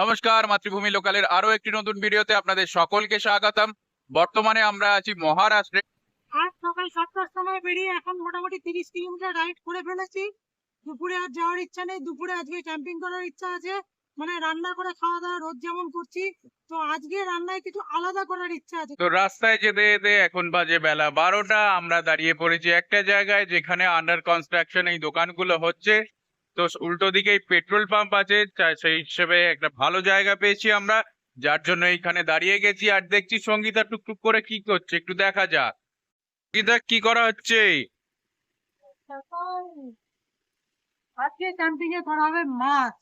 নমস্কার, মাতৃভূমি লোকালের আরো একটি নতুন ভিডিওতে আপনাদের সকলকে স্বাগতম। বর্তমানে আমরা আছি মহারাষ্ট্রে। আজ সকাল 7টার সময় বেরিয়ে এখন মোটামুটি 30 কিলোমিটার রাইড করে ফেলেছি। দুপুরে আর যাওয়ার ইচ্ছা নেই, দুপুরে আজকে ক্যাম্পিং করার ইচ্ছা আছে, মানে রান্না করে খাওয়া দাওয়া রোজ যেমন করছি, তো আজকে রান্নায় কিছু আলাদা করার ইচ্ছা আছে। তো রাস্তায় যেতে যেতে এখন বাজে বেলা 12টা। আমরা দাঁড়িয়ে পড়েছি একটা জায়গায় যেখানে আন্ডার কনস্ট্রাকশন এই দোকানগুলো হচ্ছে। তো উল্টো দিকেই পেট্রোল পাম্প আছে, সেই হিসেবে একটা ভালো জায়গা পেয়েছি আমরা, যার জন্য এইখানে দাঁড়িয়ে গেছি। আর দেখছি সঙ্গীতা টুকটুক করে কি করছে, একটু দেখা যাক। সঙ্গীতা, কি করা হচ্ছে? আজকে ক্যাম্পিং এ করা হবে মাছ।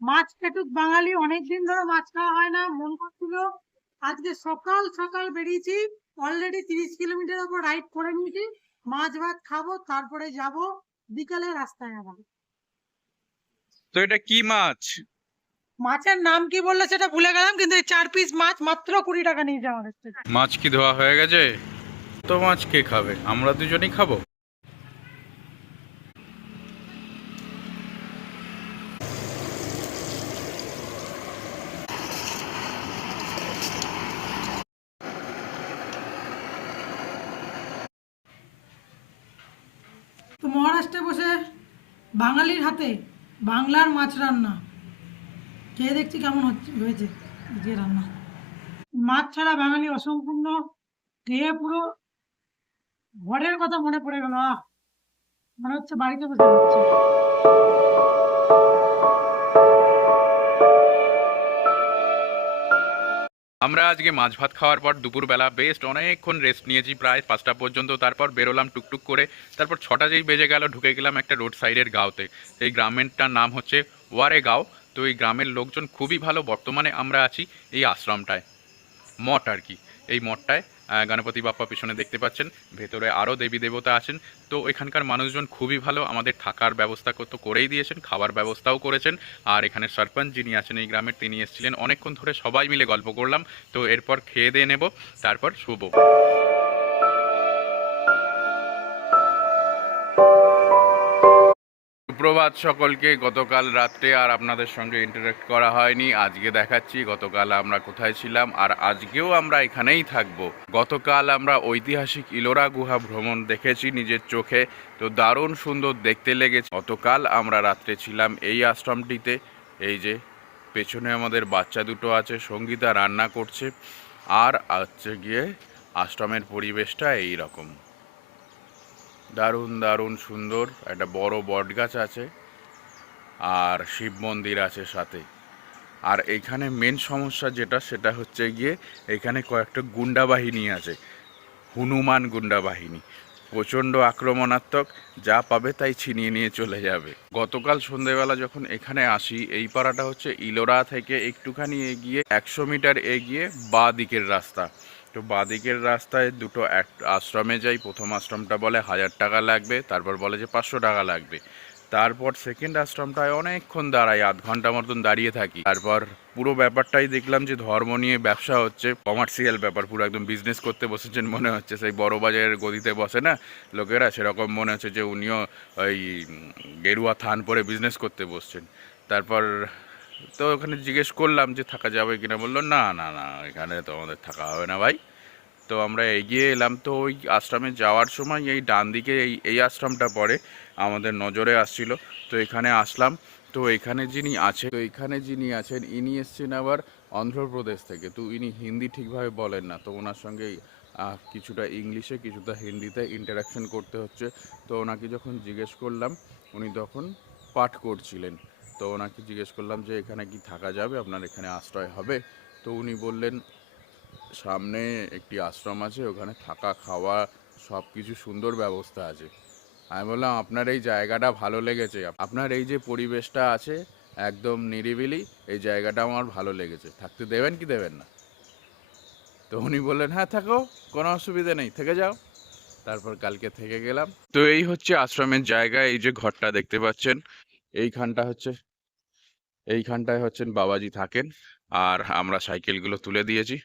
মাছ পেটুক বাঙালি, অনেকদিন ধরে মাছ খাওয়া হয় না, মন করছিল। আজকে সকাল সকাল বেরিয়েছি, অলরেডি 30 কিলোমিটার উপর রাইড করে নিয়েছি। মাছ ভাত খাবো, তারপরে যাব বিকালে রাস্তায় আবার। তো এটা কি মাছ? মাছের নাম কি বললো সেটা ভুলে গেলাম, কিন্তু এই 4 পিস মাছ মাত্র 20 টাকা নিয়েছে আমাদের থেকে। মাছ কি ধোয়া হয়ে গেছে? তো মাছ কে খাবে? আমরা দুজনেই খাবো। তো মহারাষ্ট্রে বসে বাঙালির হাতে বাংলার মাছ রান্না খেয়ে দেখছি কেমন হয়েছে যে রান্না। মাছ ছাড়া বাঙালি অসম্পূর্ণ। খেয়ে পুরো ঘরের কথা মনে পড়ে গেল। মনে হচ্ছে বাড়িতে বসে খাচ্ছি। আমরা আজকে মাছ ভাত খাওয়ার পর দুপুরবেলা বেস্ট অনেকক্ষণ রেস্ট নিয়েছি, প্রায় 5টা পর্যন্ত। তারপর বেরোলাম টুকটুক করে। তারপর 6টা যেই বেজে গেল, ঢুকে গেলাম একটা রোড সাইডের গাঁওতে। এই গ্রামেরটার নাম হচ্ছে ওয়ারে গাঁও। তো এই গ্রামের লোকজন খুবই ভালো। বর্তমানে আমরা আছি এই আশ্রমটায়, মঠ আর কি। এই মঠটায় গণপতি বাপ্পা পিছনে দেখতে পাচ্ছেন, ভেতরে আরও দেবী দেবতা আছেন। তো এখানকার মানুষজন খুবই ভালো, আমাদের থাকার ব্যবস্থা তো করেই দিয়েছেন, খাবার ব্যবস্থাও করেছেন। আর এখানে সরপঞ্চ যিনি আছেন এই গ্রামের, তিনি এসেছিলেন। অনেকক্ষণ ধরে সবাই মিলে গল্প করলাম। তো এরপর খেয়ে দিয়ে নেব, তারপর শুবো। সুপ্রভাত সকলকে। গতকাল রাত্রে আর আপনাদের সঙ্গে ইন্টারেক্ট করা হয়নি, আজকে দেখাচ্ছি গতকাল আমরা কোথায় ছিলাম। আর আজকেও আমরা এখানেই থাকব। গতকাল আমরা ঐতিহাসিক ইলোরা গুহা ভ্রমণ দেখেছি নিজের চোখে, তো দারুণ সুন্দর দেখতে লেগেছে। গতকাল আমরা রাত্রে ছিলাম এই আশ্রমটিতে। এই যে পেছনে আমাদের বাচ্চা দুটো আছে, সঙ্গীতা রান্না করছে। আর হচ্ছে গিয়ে আশ্রমের পরিবেশটা এই রকম দারুণ দারুণ সুন্দর। একটা বড় বট গাছ আছে আর শিব মন্দির আছে সাথে। আর এইখানে মেন সমস্যা যেটা, সেটা হচ্ছে গিয়ে এখানে কয়েকটা গুন্ডা বাহিনী আছে, হনুমান গুন্ডা বাহিনী। প্রচণ্ড আক্রমণাত্মক, যা পাবে তাই ছিনিয়ে নিয়ে চলে যাবে। গতকাল সন্ধেবেলা যখন এখানে আসি, এই পাড়াটা হচ্ছে ইলোরা থেকে একটুখানি এগিয়ে 100 মিটার এগিয়ে বাঁ দিকের রাস্তা। তো বাঁ দিকের রাস্তায় দুটো আশ্রমে যাই। প্রথম আশ্রমটা বলে 1000 টাকা লাগবে, তারপর বলে যে 500 টাকা লাগবে। তারপর সেকেন্ড আশ্রমটায় অনেকক্ষণ দাঁড়াই, আধ ঘন্টা মতন দাঁড়িয়ে থাকি। তারপর পুরো ব্যাপারটাই দেখলাম যে ধর্ম নিয়ে ব্যবসা হচ্ছে, কমার্শিয়াল ব্যাপার, পুরো একদম বিজনেস করতে বসেছেন মনে হচ্ছে। সেই বড় বাজারের গদিতে বসে না লোকেরা, সেরকম মনে হচ্ছে যে উনিও ওই গেরুয়া থান পরে বিজনেস করতে বসছেন। তারপর তো ওখানে জিজ্ঞেস করলাম যে থাকা যাবে কিনা, বললো না না না, এখানে তো আমাদের থাকা হবে না ভাই। তো আমরা এগিয়ে এলাম। তো ওই আশ্রমে যাওয়ার সময় এই ডান দিকে এই আশ্রমটা পড়ে, আমাদের নজরে আসছিল। তো এখানে আসলাম। তো এখানে যিনি আছেন ইনি এসছেন আবার অন্ধ্রপ্রদেশ থেকে। তো ইনি হিন্দি ঠিকভাবে বলেন না, তো ওনার সঙ্গে কিছুটা ইংলিশে কিছুটা হিন্দিতে ইন্টারাকশন করতে হচ্ছে। তো ওনাকে যখন জিজ্ঞেস করলাম, উনি তখন পাঠ করছিলেন। তো ওনাকে জিজ্ঞেস করলাম যে এখানে কি থাকা যাবে, আপনার এখানে আশ্রয় হবে? তো উনি বললেন সামনে একটি আশ্রম আছে, ওখানে থাকা খাওয়া সব কিছু সুন্দর ব্যবস্থা আছে। আমি বললাম আপনার এই জায়গাটা ভালো লেগেছে, আপনার এই যে পরিবেশটা আছে একদম নিরিবিলি, এই জায়গাটা আমার ভালো লেগেছে, থাকতে দেবেন কি দেবেন না? তো উনি বললেন হ্যাঁ থাকো, কোনো অসুবিধা নেই, থেকে যাও। তারপর কালকে থেকে গেলাম। তো এই হচ্ছে আশ্রমের জায়গা। এই যে ঘরটা দেখতে পাচ্ছেন, এইখানটায় হচ্ছেন বাবাজি থাকেন। আর আমরা সাইকেলগুলো তুলে দিয়েছি।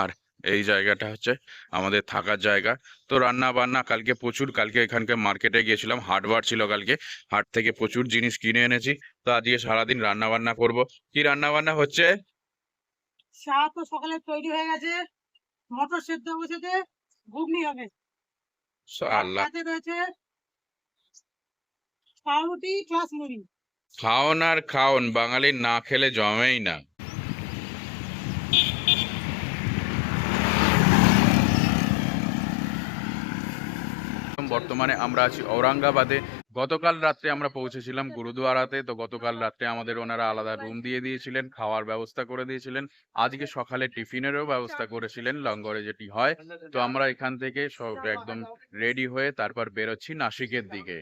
আর এই জায়গাটা হচ্ছে আমাদের থাকার জায়গা। তো রান্না বান্না কালকে প্রচুর, কালকে এখানকার মার্কেটে গিয়েছিলাম, হাটবার ছিল কালকে, হাট থেকে প্রচুর জিনিস কিনে এনেছি। তো আজকে সারাদিন রান্না বান্না করব। কি রান্না বান্না হচ্ছে? চা তো সকালে তৈরি হয়ে গেছে, মটর সেদ্ধ বসেছে, ঘুগনি হবে। আর আল্লাহ, সাথে রয়েছে পাউরুটি প্লাস মুড়ি। খাওন আর খাওন, বাঙালির না খেলে জমেই না। বর্তমানে আমরা আছি ঔরঙ্গাবাদে। গতকাল রাত্রে আমরা পৌঁছেছিলাম গুরুদুয়ারাতে। তো গতকাল রাত্রে আমাদের ওনারা আলাদা রুম দিয়ে দিয়েছিলেন, খাওয়ার ব্যবস্থা করে দিয়েছিলেন। আজকে সকালে টিফিনেরও ব্যবস্থা করেছিলেন, লঙ্গরে যেটি হয়। তো আমরা এখান থেকে সব একদম রেডি হয়ে তারপর বেরোচ্ছি নাসিকের দিকে।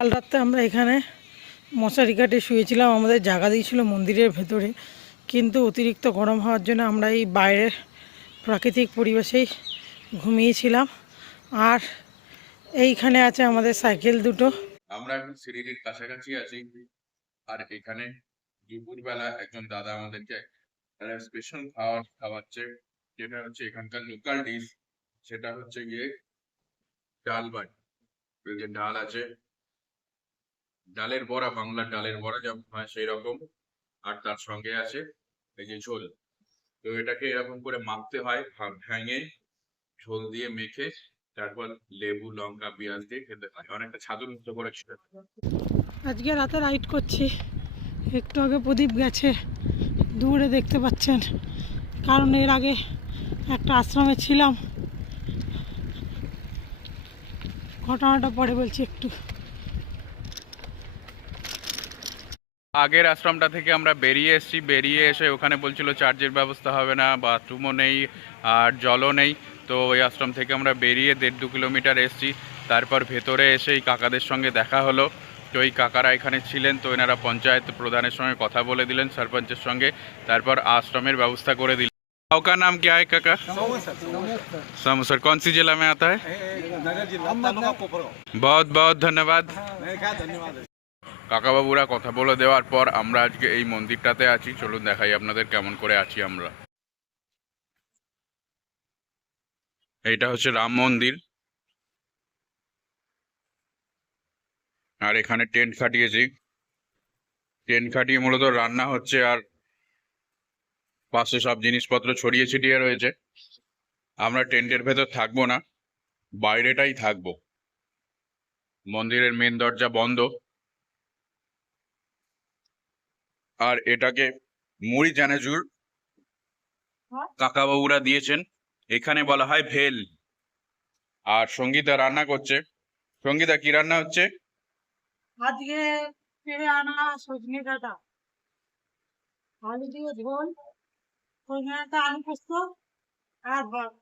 কাল রাত্রে আমরা এখানে মশারি কাটে শুয়েছিলাম, আমাদের জায়গা দিয়েছিল মন্দিরের ভেতরে, কিন্তু অতিরিক্ত গরম হওয়ার জন্য আমরা এই বাইরের প্রাকৃতিক পরিবেশেই ঘুমিয়েছিলাম। আর এইখানে আছে আমাদের সাইকেল দুটো। আমরা এখন সিরিডির কাছাকাছি আছি। আর এখানে দুপুরবেলা একজন দাদা আমাদেরকে স্পেশাল খাবার খাওয়াচ্ছে, যেটা হচ্ছে এখানকার লোকাল ডিশ। সেটা হচ্ছে গিয়ে ডাল বাটি। এই যে ডাল আছে, ডালের বড়া, বাংলার ডালের বড়া যেমন হয় সেই রকম। আর তার সঙ্গে আছে এই যে ঝোল। তো এটাকে এরকম করে মাখতে হয়, ভেঙে ঝোল দিয়ে মেখে তারপর লেবু লঙ্কা পেঁয়াজ দিয়ে খেতে হয়, অনেকটা ছাতুর মতো করে খেতে হয়। আজকে রাতে রাইড করছি। একটু আগে প্রদীপ গেছে, দূরে দেখতে পাচ্ছেন, কারণ এর আগে একটা আশ্রমে ছিলাম। ঘটনাটা পরে বলছি একটু। আগের আশ্রমটা থেকে আমরা বেরিয়ে এসেছি, বেরিয়ে এসে ওখানে বলছিল চার্জের ব্যবস্থা হবে না, বাথরুমও নেই আর জলও নেই। তো ওই আশ্রম থেকে আমরা বেরিয়ে 1.5-2 কিলোমিটার এসেছি। তারপর ভেতরে এসে এই কাকাদের সঙ্গে দেখা হলো। তো এই কাকারা এখানে ছিলেন, তো এনারা পঞ্চায়েত প্রধানের সঙ্গে কথা বলে দিলেন, सरपंचের সঙ্গে। তারপর আশ্রমের ব্যবস্থা করে দিলেন। गाँव का नाम क्या है काका? समसर। कौन सी जिला में आता है? बहुत बहुत धन्यवाद। কাকাবাবুরা কথা বলে দেওয়ার পর আমরা আজকে এই মন্দিরটাতে আছি। চলুন দেখাই আপনাদের কেমন করে আছি আমরা। এইটা হচ্ছে রাম মন্দির। আর এখানে টেন্ট খাটিয়েছি, টেন্ট খাটিয়ে মূলত রান্না হচ্ছে। আর পাশে সব জিনিসপত্র ছড়িয়ে ছিটিয়ে রয়েছে। আমরা টেন্টের ভেতর থাকবো না, বাইরেটাই থাকবো। মন্দিরের মেন দরজা বন্ধ। আর এটাকে মুড়ি চানাচুর কাকাবাবুরা দিয়েছেন। এখানে বলা হয় ভেল। আর সঙ্গীতা রান্না করছে। সঙ্গীতা, কি রান্না হচ্ছে? আজকে পেরে আনা সজনে ডাঁটা, আলু দিয়ে ঝোল, সজনে ডাঁটা আলু পোস্ত আর ভাত।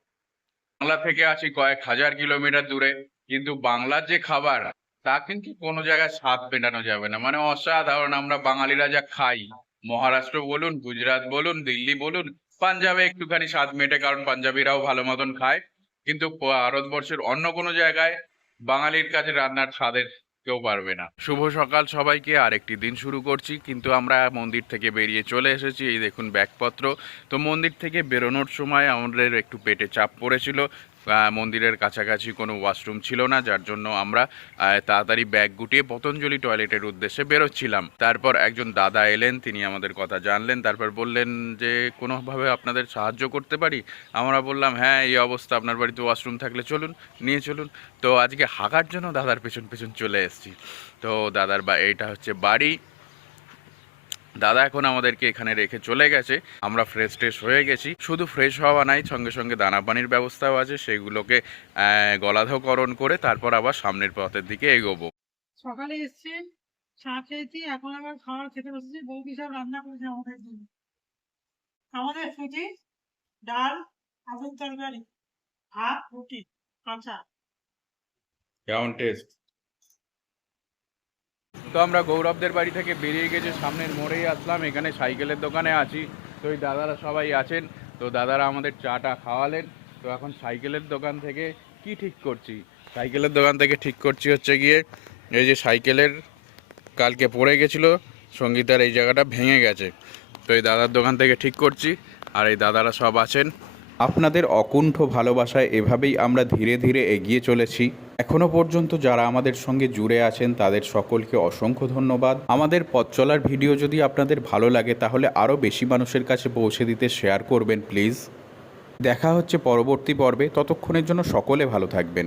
বাংলা থেকে আছি কয়েক হাজার কিলোমিটার দূরে, কিন্তু বাংলার যে খাবার তা কিন্তু কোনো জায়গায় স্বাদ মেটানো যাবে না, মানে অসাধারণ। আমরা বাঙালিরা যা খাই, মহারাষ্ট্র বলুন, গুজরাট বলুন, দিল্লি বলুন, পাঞ্জাবে একটুখানি স্বাদ মেটে, কারণ পাঞ্জাবিরাও ভালো মতন খায়। কিন্তু ভারতবর্ষের অন্য কোনো জায়গায় বাঙালির কাছে রান্নার স্বাদের কেউ পারবে না। শুভ সকাল সবাইকে। আর একটি দিন শুরু করছি, কিন্তু আমরা মন্দির থেকে বেরিয়ে চলে এসেছি। এই দেখুন ব্যাগপত্র। তো মন্দির থেকে বেরোনোর সময় আমাদের একটু পেটে চাপ পড়েছিল। মন্দিরের কাছাকাছি কোনো ওয়াশরুম ছিল না, যার জন্য আমরা তাড়াতাড়ি ব্যাগ গুটিয়ে পতঞ্জলি টয়লেটের উদ্দেশ্যে বেরোচ্ছিলাম। তারপর একজন দাদা এলেন, তিনি আমাদের কথা জানলেন, তারপর বললেন যে কোনোভাবে আপনাদের সাহায্য করতে পারি। আমরা বললাম হ্যাঁ, এই অবস্থা, আপনার বাড়িতে ওয়াশরুম থাকলে চলুন, নিয়ে চলুন। তো আজকে হাগার জন্য দাদার পেছন পেছন চলে এসেছি। তো দাদার এইটা হচ্ছে বাড়ি। দাদা এখন আমাদেরকে এখানে রেখে চলে গেছে। আমরা ফ্রেশ ট্রেশ হয়ে গেছি। শুধু ফ্রেশ হওয়া নাই, সঙ্গে সঙ্গে দানা পানির ব্যবস্থাও আছে, সেগুলোকে গলাধকরণ করে তারপর আবার সামনের পথের দিকে এগোবো। সকালে এসছি, চা খেয়েছি, এখন আবার খাবার খেতে বসেছি। বৌদি সব রান্না করেছে আমাদের জন্য। আমাদের সুজি, ডাল, আলুর তরকারি, ভাত, রুটি, কাঁচা। কেমন টেস্ট? তো আমরা গৌরবদের বাড়ি থেকে বেরিয়ে গেছে, সামনের মোড়েই আসলাম। এখানে সাইকেলের দোকানে আছি। তো এই দাদারা সবাই আছেন। তো দাদারা আমাদের চাটা খাওয়ালেন। তো এখন সাইকেলের দোকান থেকে কি ঠিক করছি, সাইকেলের দোকান থেকে ঠিক করছি হচ্ছে গিয়ে এই যে সাইকেলের কালকে পড়ে গেছিলো, সঙ্গীতার এই জায়গাটা ভেঙে গেছে, তো এই দাদার দোকান থেকে ঠিক করছি। আর এই দাদারা সব আছেন। আপনাদের অকুণ্ঠ ভালোবাসায় এভাবেই আমরা ধীরে ধীরে এগিয়ে চলেছি। এখনও পর্যন্ত যারা আমাদের সঙ্গে জুড়ে আছেন তাদের সকলকে অসংখ্য ধন্যবাদ। আমাদের পথ চলার ভিডিও যদি আপনাদের ভালো লাগে তাহলে আরও বেশি মানুষের কাছে পৌঁছে দিতে শেয়ার করবেন প্লিজ। দেখা হচ্ছে পরবর্তী পর্বে, ততক্ষণের জন্য সকলে ভালো থাকবেন।